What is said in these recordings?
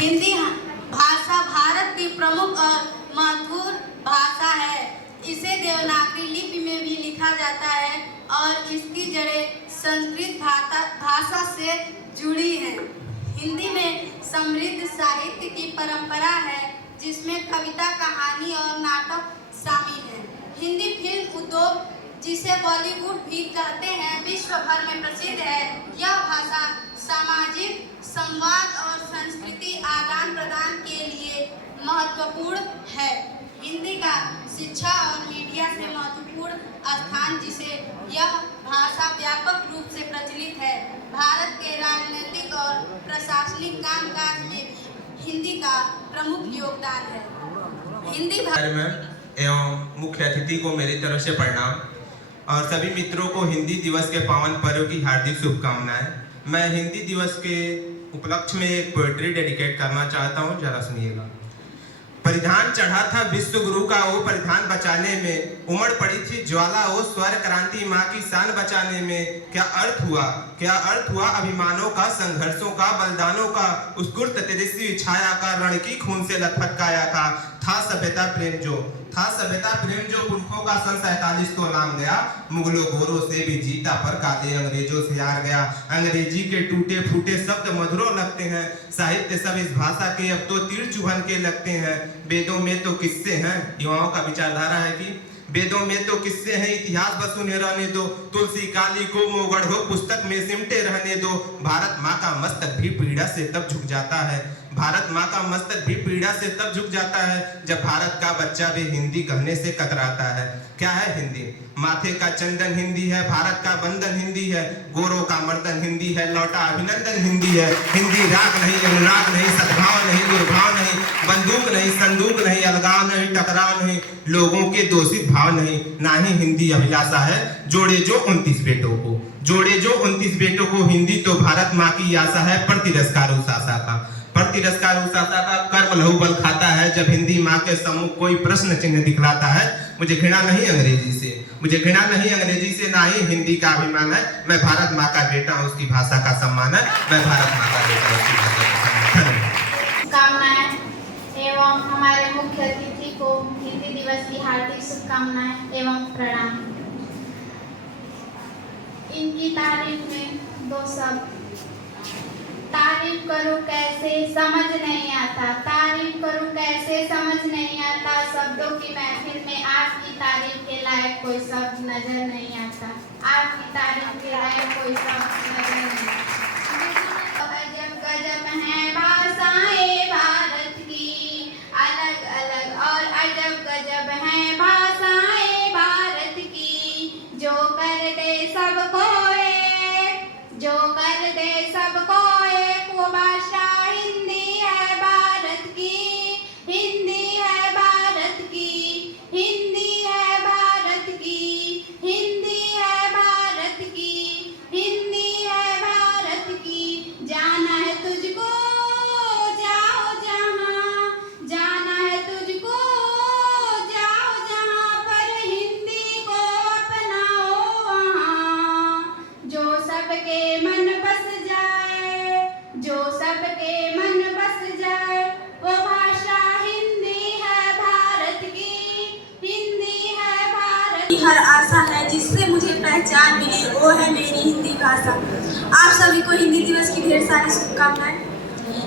हिंदी भाषा भारत की प्रमुख और महत्वपूर्ण भाषा है। इसे देवनागरी लिपि में भी लिखा जाता है और इसकी जड़ें संस्कृत भाषा से जुड़ी हैं। हिंदी में समृद्ध साहित्य की परंपरा है, जिसमें कविता, कहानी और नाटक शामिल हैं। हिंदी फिल्म उद्योग, जिसे बॉलीवुड भी कहते हैं, विश्व भर में प्रसिद्ध है। यह भाषा सामाजिक संवाद और संस्कृति आदान प्रदान के लिए महत्वपूर्ण है। हिंदी का शिक्षा और मीडिया से महत्वपूर्ण स्थान, जिसे यह भाषा व्यापक रूप से प्रचलित है। भारत के राजनीतिक और प्रशासनिक कामकाज में भी हिंदी का प्रमुख योगदान है। हिंदी एवं मुख्य अतिथि को मेरी तरफ से प्रणाम और सभी मित्रों को हिंदी दिवस के पावन पर्व की हार्दिक शुभकामनाएं। मैं हिंदी दिवस के उपलक्ष्य में एक पोएट्री डेडिकेट करना चाहता हूं, जरा सुनिएगा। परिधान चढ़ा था विश्व गुरु का, वो परिधान बचाने में उमड़ पड़ी थी ज्वाला, वो स्वर क्रांति माँ की शान बचाने में। क्या अर्थ हुआ अभिमानों का, संघर्षों का, बलिदानों का, उत्कृष्ट तेजस्वी छाया का, रण की खून से लथपथ काया का। था सभ्यता प्रेम जो पुरखों का सन 47 को लांग गया। मुगलों गोरों से भी जीता, पर काले अंग्रेजों से हार गया। अंग्रेजी के टूटे फूटे शब्द मधुरों लगते हैं, साहित्य सब इस भाषा के अब तो तीर चुभन के लगते हैं। वेदों में तो किस्से हैं, युवाओं का विचारधारा है कि वेदों में तो किस्से हैं, इतिहास बस उन्हें रहने दो। तुलसी काली को मोगढ़ हो पुस्तक में सिमटे रहने दो। भारत माँ का मस्तक भी पीड़ा से तब झुक जाता है, भारत माँ का मस्तक भी पीड़ा से तब झुक जाता है, जब भारत का बच्चा भी हिंदी कहने से कतराता है। क्या है हिंदी? माथे का चंदन हिंदी है, भारत का बंधन हिंदी है, गोरों का मर्दन हिंदी है, लौटा अभिनंदन हिंदी है। हिंदी राग नहीं, अनुराग नहीं, सद्भाव नहीं, दुर्भाव नहीं, बंदूक नहीं, संदूक नहीं, अलगाव नहीं, टकराव नहीं, लोगों के दोषित भाव नहीं, ना ही हिंदी अभिलाषा है। जोड़े जो 29 बेटों को हिंदी तो भारत माँ की आशा है। पर तिरस्कार उस आशा का कर्म लहू बल खाता है, जब हिंदी माँ के सम्मुख कोई प्रश्न चिन्ह दिखलाता है। मुझे घृणा नहीं अंग्रेजी से, ना ही हिंदी का अभिमान है। मैं भारत माँ का बेटा हूँ, उसकी भाषा का सम्मान है। मैं भारत माँ का बेटा हूँ, उसकी भाषा का सम्मान है। शुभकामनाएं एवं हमारे मुख्य अतिथि को हिंदी दिवस की हार्दिक शुभकामनाएं एवं प्रणाम। इनकी तारीफ में दो शब्द। तारीफ करूं कैसे समझ नहीं आता, शब्दों की महफिल में आपकी तारीफ के लायक कोई शब्द नजर नहीं आता, आपकी तारीफ के लायक कोई शब्द नजर नहीं आता। अजब गजब है भाषाएं भारत की, अलग अलग और अजब गजब है भाषाएं भारत की, जो कर दे सबको एक वो भाषा हिंदी है भारत की, हिंदी है भारत की, हिंदी है भारत की, हिंदी है भारत की, हिंदी है भारत की। जाना है तुझको जाओ जहाँ, जाना है तुझको जाओ जहाँ, पर हिंदी को अपनाओ वहाँ। जो सबके मन बस वो भाषा हिंदी है भारत की, हिंदी है भारत की। हर आशा है जिससे मुझे पहचान मिली, वो है मेरी हिंदी भाषा। आप सभी को हिंदी दिवस की ढेर सारी शुभकामनाएं।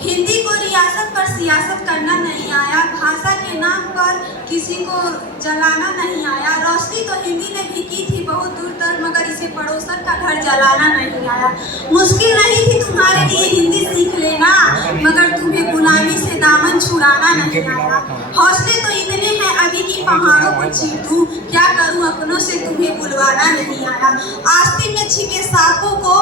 हिंदी को रियासत पर सियासत करना नहीं आया, भाषा के नाम पर किसी को जलाना नहीं आया। रोशनी तो हिंदी ने भी की थी बहुत दूर तक, मगर इसे पड़ोसन का घर जलाना नहीं आया। मुश्किल नहीं थी तुम्हारे लिए हिंदी सीख लेना, मगर तुम्हें गुलामी से दामन छुड़ाना नहीं आया। हौसले तो इतने हैं अभी की पहाड़ों को चीर दूं, क्या करूं अपनों से तुम्हें बुलवाना नहीं आया। आस्तीन में छिपे सांपों को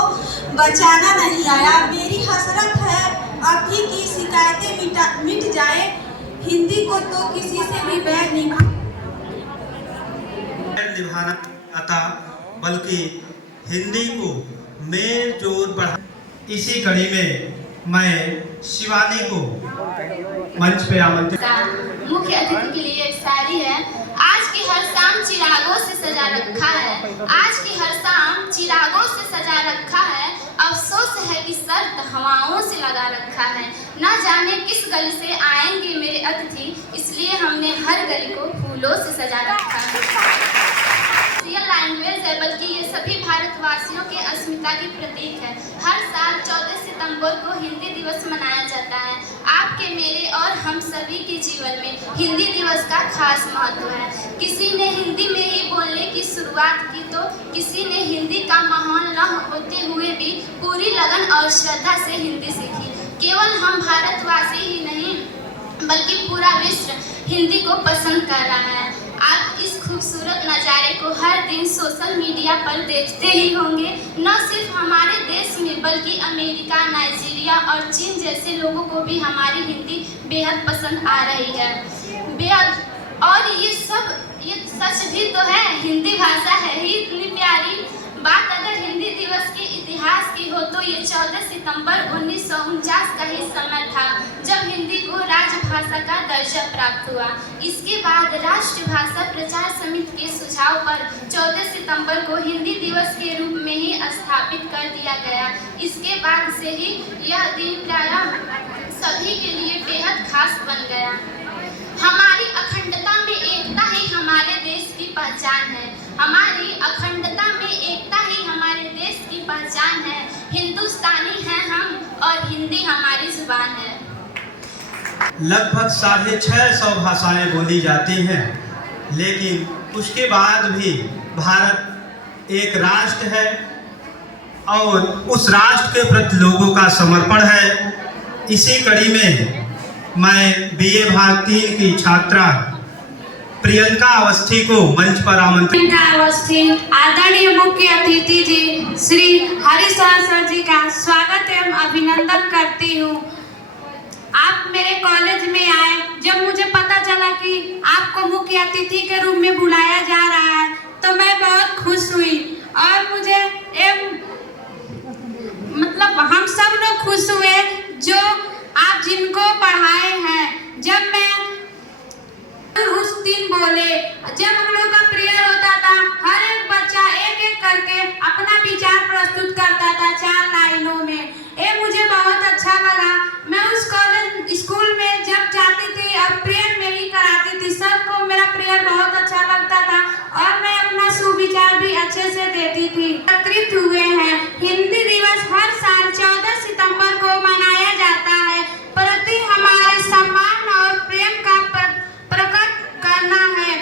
बचाना नहीं आया। मेरी हसरत है अभी की शिकायतें मिट जाए, हिंदी को तो किसी से भी बैर निभाना आता, बल्कि हिंदी को मेल जोल बढ़ा। इसी कड़ी में मैं शिवानी को मंच पे आमंत्रित। मुख्य अतिथि के लिए एक शायरी है। आज की हर शाम चिरागों से सजा रखा है, आज की हर शाम चिरागों से सजा रखा है, अफसोस है कि सर्द हवाओं से लगा रखा है। न जाने किस गली से आएंगे मेरे अतिथि, इसलिए हमने हर गली को फूलों से सजा रखा है। रियल लैंग्वेज है, बल्कि ये सभी भारतवासियों के अस्मिता की प्रतीक है। हर साल 14 सितंबर को हिंदी दिवस मनाया जाता है। आपके, मेरे और हम सभी के जीवन में हिंदी दिवस का खास महत्व है। किसी ने हिंदी में ही बोलने की शुरुआत की तो किसी ने हिंदी का माहौल न होते हुए भी पूरी लगन और श्रद्धा से हिंदी सीखी। केवल हम भारतवासी ही नहीं, बल्कि पूरा विश्व हिंदी को पसंद कर रहा है। आप इस खूबसूरत नज़ारे को हर दिन सोशल मीडिया पर देखते ही होंगे। न सिर्फ हमारे देश में, बल्कि अमेरिका, नाइजीरिया और चीन जैसे लोगों को भी हमारी हिंदी बेहद पसंद आ रही है। बेहद, और ये सच भी तो है, हिंदी भाषा है ही इतनी प्यारी। बात अगर हिंदी दिवस के इतिहास की हो तो ये 14 सितंबर 1949 का ही समय था, जब हिंदी को राजभाषा का दर्जा प्राप्त हुआ। इसके बाद राष्ट्रभाषा प्रचार समिति के सुझाव पर 14 सितंबर को हिंदी दिवस के रूप में ही स्थापित कर दिया गया। इसके बाद से ही यह दिन प्रायः सभी के लिए बेहद खास बन गया। हमारी अखंडता में एकता ही हमारे देश की पहचान है। हमारी अखंडता में एकता ही हमारे देश की पहचान है। हिंदुस्तानी हैं हम और हिंदी हमारी जुबान है। लगभग 650 भाषाएं बोली जाती हैं, लेकिन उसके बाद भी भारत एक राष्ट्र है और उस राष्ट्र के प्रति लोगों का समर्पण है। इसी कड़ी में मैं BA भाग 3 की छात्रा प्रियंका अवस्थी को मंच पर आमंत्रित। अवस्थी, आदरणीय मुख्य अतिथि जी श्री हरिशंकर सर जी का स्वागत एवं अभिनंदन करती हूँ। आप मेरे कॉलेज में आए, जब मुझे पता चला कि आपको मुख्य अतिथि के रूप में बुलाया जा रहा है तो मैं बहुत खुश हुई और मुझे मतलब हम सब लोग खुश हुए जो आप जिनको पढ़ाए हैं। जब मैं उस दिन बोले, जब हम लोग का प्रेयर होता था, हर एक बच्चा एक एक करके अपना विचार प्रस्तुत करता था 4 लाइनों में। ये मुझे बहुत अच्छा लगा। मैं उस स्कूल में जब जाती थी और प्रेयर में भी कराती थी, सबको मेरा प्रेयर बहुत अच्छा लगता था और मैं अपना सुविचार भी अच्छे से देती थी। एकत्रित हुए हैं। हिंदी दिवस हर साल 14 सितंबर को मनाया जाता है। प्रति हमारे सम्मान और प्रेम का प्रकट करना है।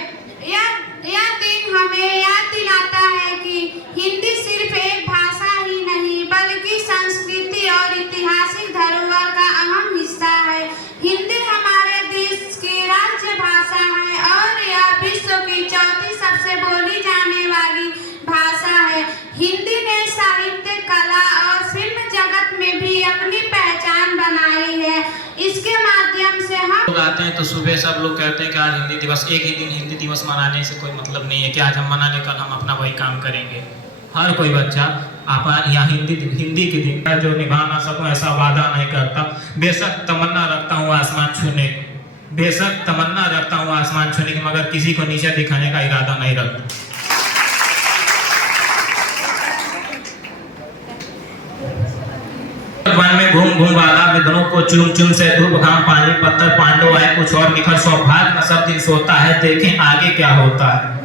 यह दिन हमें याद दिलाता है कि हिंदी सिर्फ एक भाषा ही नहीं, बल्कि संस्कृति और ऐतिहासिक धरोहर का अहम हिस्सा है। हिंदी हमारे देश की राज्य भाषा है और यह विश्व की 4थी सबसे बोली जाने वाली भाषा है। हिंदी ने साहित्य, कला और फिल्म जगत में भी अपनी पहचान बनाई है। इसके माध्यम से हम लोग आते हैं तो सुबह सब लोग कहते हैं कि आज हिंदी दिवस, एक ही दिन हिंदी दिवस मनाने से कोई मतलब नहीं है कि आज हम मना लें, कल हम अपना वही काम करेंगे। हर कोई बच्चा आप यहाँ हिंदी के दिन का जो निभा ना सकूं ऐसा वादा नहीं करता। बेशक तमन्ना रखता हूँ आसमान छूने की, बेशक तमन्ना रखता हूँ आसमान छूने की, मगर किसी को नीचे दिखाने का इरादा नहीं रखता। वन में घूम घूम वाला विद्रोह को चुम चुम से धूप घाम पानी पत्थर पांडव आए कुछ और निखर सौभाग्य न सब दिन सोता है, देखें आगे क्या होता है।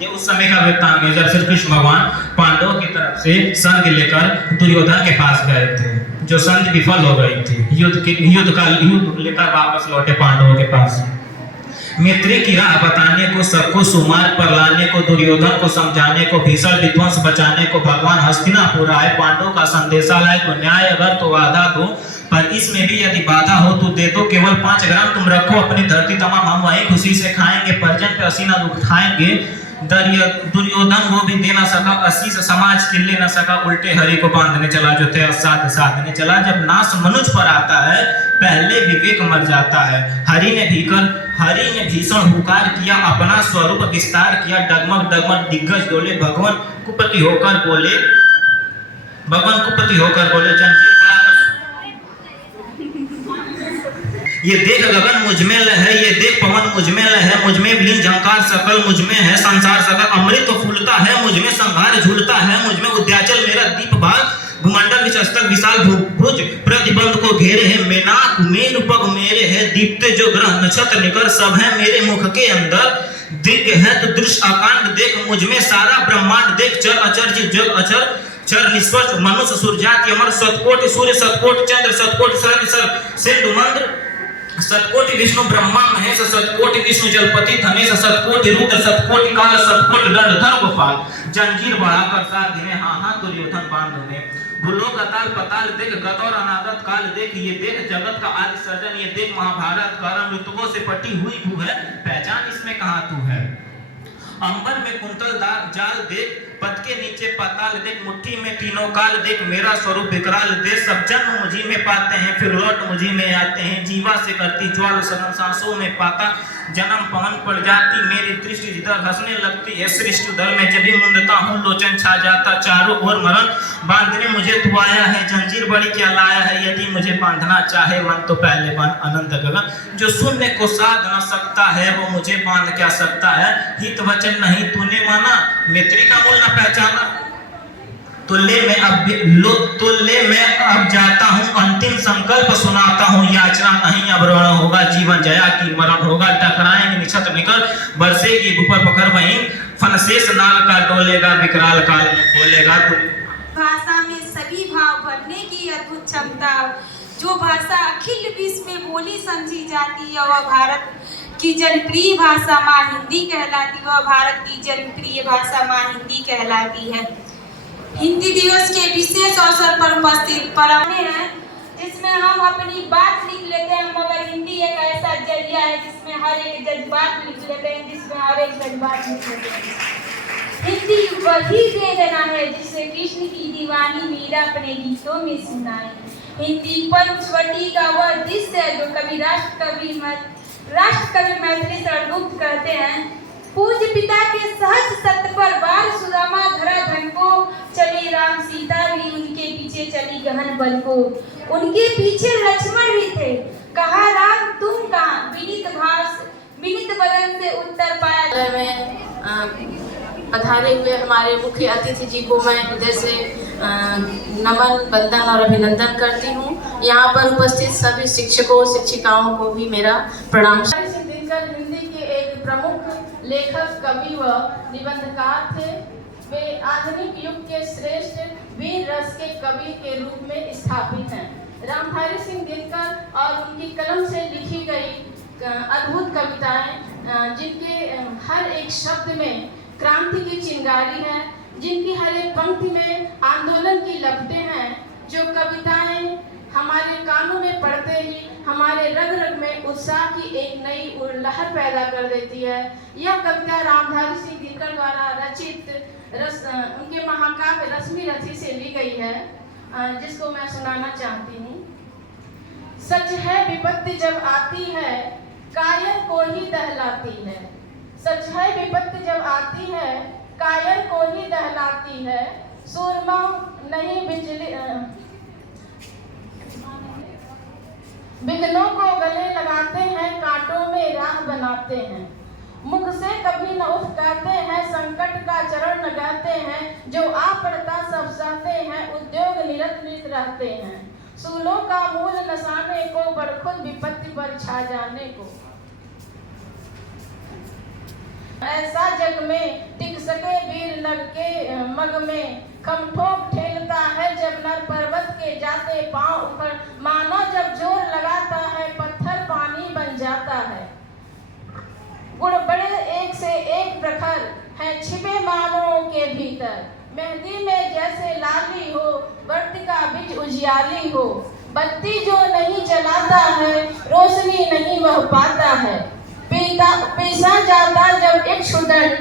ये उस समय का वृत्तांत है जब श्री कृष्ण भगवान पांडवों की तरफ से संग लेकर दुर्योधन के पास गए थे, जो संधि विफल हो गई थी। युद्ध लेकर वापस लौटे पांडवों के पास। मित्र की राह बताने को, सबको सुमार्ग पर लाने को, दुर्योधन को समझाने को, भीषण विध्वंस बचाने को भगवान हस्तिनापुर आए। पांडवों का संदेशा लाए को न्याय अगर तो वादा दो, पर इसमें भी यदि बाधा हो तो दे दो। केवल 5 ग्राम तुम रखो अपनी धरती तमाम हम वहीं खुशी से खाएंगे। परिजन पे असीना उठाएंगे। दुर्योधन वो भी दे ना सका, 80 से समाज किले न सका। उल्टे हरि को बांधने चला जो थे साधने चला। जब नाश मनुष्य पर आता है पहले विवेक मर जाता है। हरि ने भीषण हुकार किया, अपना स्वरूप विस्तार किया। डगमग डगमग दिग्गज डोले, भगवान कुपति होकर बोले जंजीर ये देख गगन मुझमें है, ये देख पवन मुझमें है, मुझमें विलीन झंकार सकल मुझमें है, संसार सकल अमृत तो फूलता है, मुझमें संहार झूलता है, मुझमें उद्याचल मेरा दीप भाग, भूमंडल विचस्तक विशाल भुज प्रतिबंध को घेरे है, मेनाक मेरु पग मेरे है, दीप्ते जो ग्रह नक्षत्र निकर सब है मेरे मुख के अंदर, दिव्य है तो दृश्य अकांड देख, मुझमें सारा ब्रह्मांड देख, चर अचर जीव जग अचर चर निश्वच मनुष्य सूर्याति अमर, सतकोटि सूर्य सतकोटि चंद्र सतकोटि सिंधु मंद्र, सतकोटि विष्णु ब्रह्मा महेश, सतकोटि विष्णु जलपति धनेश, सतकोटि रुद्र सतकोटि काल, सतकोटि दंडधर गोपाल, जंजीर बढ़ाकर साथ धीरे हाँ दुर्योधन बांधने, भूलोक अताल पताल देख, गत और अनागत काल देख, ये देख जगत का आदि सर्जन, ये देख महाभारत कारण ऋतुओं से पटी हुई भू है, पहचान इसमें कहाँ तू है। अंबर में कुंतल जाल देख, पद के नीचे पाताल देख, मुट्ठी में तीनों काल देख, मेरा स्वरूप विकराल देख, सब जन्म मुझी में पाते हैं फिर लौट मुझी में आते हैं, जीवा से करती ज्वाल सनम सांसों में पाता जन्म पवन पड़ जाती, मेरी दृष्टि जिधर हंसने लगती है, सृष्टि उधर में जब भी मुंदता हूँ लोचन छा जाता, चारों ओर मरण बांधने मुझे तू आया है, जंजीर बड़ी क्या लाया है, यदि मुझे बांधना चाहे मन तो पहले बांध अनंत गगन, जो शून्य को साध न सकता है वो मुझे बांध क्या सकता है, हित वचन नहीं तूने माना, मित्री का मूल न पहचाना, तुल्य में अब जाता हूँ, अंतिम संकल्प सुनाता हूँ, याचना नहीं अब रण होगा, जीवन जया की मरण होगा, टकराएंगे निछत्र निकल, बरसेगी ऊपर पकड़ वहीं, फनशेष नाल का डोलेगा, विकराल काल में खोलेगा। भाषा में सभी भाव भरने की अद्भुत क्षमता, जो भाषा अखिल विश्व में बोली समझी जाती है वह भारत की जनप्रिय भाषा माँ हिंदी कहलाती, वह भारत की जनप्रिय भाषा माँ हिंदी कहलाती है। हिंदी दिवस के विशेष अवसर पर उपस्थित पढ़ाने हैं जिसमें हम अपनी बात लिख लेते हैं, मगर हिंदी एक ऐसा जरिया है जिसमें हर एक जज्बात लिख लेते हैं, जिसमें हर एक जज्बात लिख लेते हैं। हिंदी वही वेदना है जिसे कृष्ण की दीवानी मीरा अपने गीतों में सुनाए। हिंदी पंचवटी का वह दृश्य है जो कभी राष्ट्र कवि मैथिली शरण कहते हैं, पूज्य पिता के सहज सत्य पर बाल सुदामा धरा धन को, चली राम सीता भी उनके पीछे चली गहन बल को, उनके पीछे लक्ष्मण भी थे, कहा राम तुम कहाँ, विनीत बदन से उत्तर पाया। मैं पधारे हुए हमारे मुख्य अतिथि जी को मैं हृदय से नमन वंदन और अभिनंदन करती हूँ। यहाँ पर उपस्थित सभी शिक्षकों शिक्षिकाओं को भी मेरा प्रणाम। हिंदी के एक प्रमुख लेखक कवि व निबंधकार थे। वे आधुनिक युग के श्रेष्ठ वीर रस के कवि के रूप में स्थापित हैं। रामधारी सिंह दिनकर और उनकी कलम से लिखी गई अद्भुत कविताएं जिनके हर एक शब्द में क्रांति की चिंगारी है, जिनकी हर एक पंक्ति में आंदोलन की लपटें हैं, जो कविताएं हमारे कानों में पढ़ते ही हमारे रग रग में उत्साह की एक नई लहर पैदा कर देती है। यह कविता रामधारी सिंह दिनकर द्वारा रचित उनके महाकाव्य रश्मि रथी से ली गई है, जिसको मैं सुनाना चाहती हूँ। सच है विपत्ति जब आती है कायर को ही दहलाती है, सच है विपत्ति जब आती है कायर को ही दहलाती है, सूरमा नहीं बिजली विघ्नों को गले लगाते हैं, कांटों में राह बनाते हैं, मुख से कभी न उठकाते हैं, संकट का चरण न गाते हैं, जो आ पड़ता सब सहते हैं, उद्योग निरत रहते हैं, सूलों का मूल नसाने को बड़खुद विपत्ति पर छा जाने को। ऐसा जग में टिक सके वीर नर के मग में, खम ठोक ठेलता है जब नर पर्वत के जाते पांव ऊपर, मानो जब जोर लगाता है पत्थर पानी बन जाता है। गुण बड़े एक से एक प्रखर है छिपे मानवों के भीतर, मेहंदी में जैसे लाली हो वर्तिका बिच उजियाली हो, बत्ती जो नहीं जलाता है रोशनी नहीं वह पाता है, पीसा जाता जब एक क्षुदंड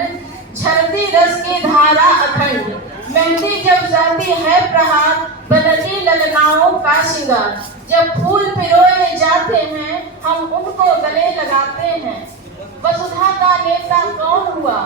झरती रस की धारा अखंड, मेहंदी जब जाती है प्रहार बनती ललनाओं का श्रृंगार, जब फूल पिरोए जाते हैं हम उनको गले लगाते हैं। वसुधा का नेता कौन हुआ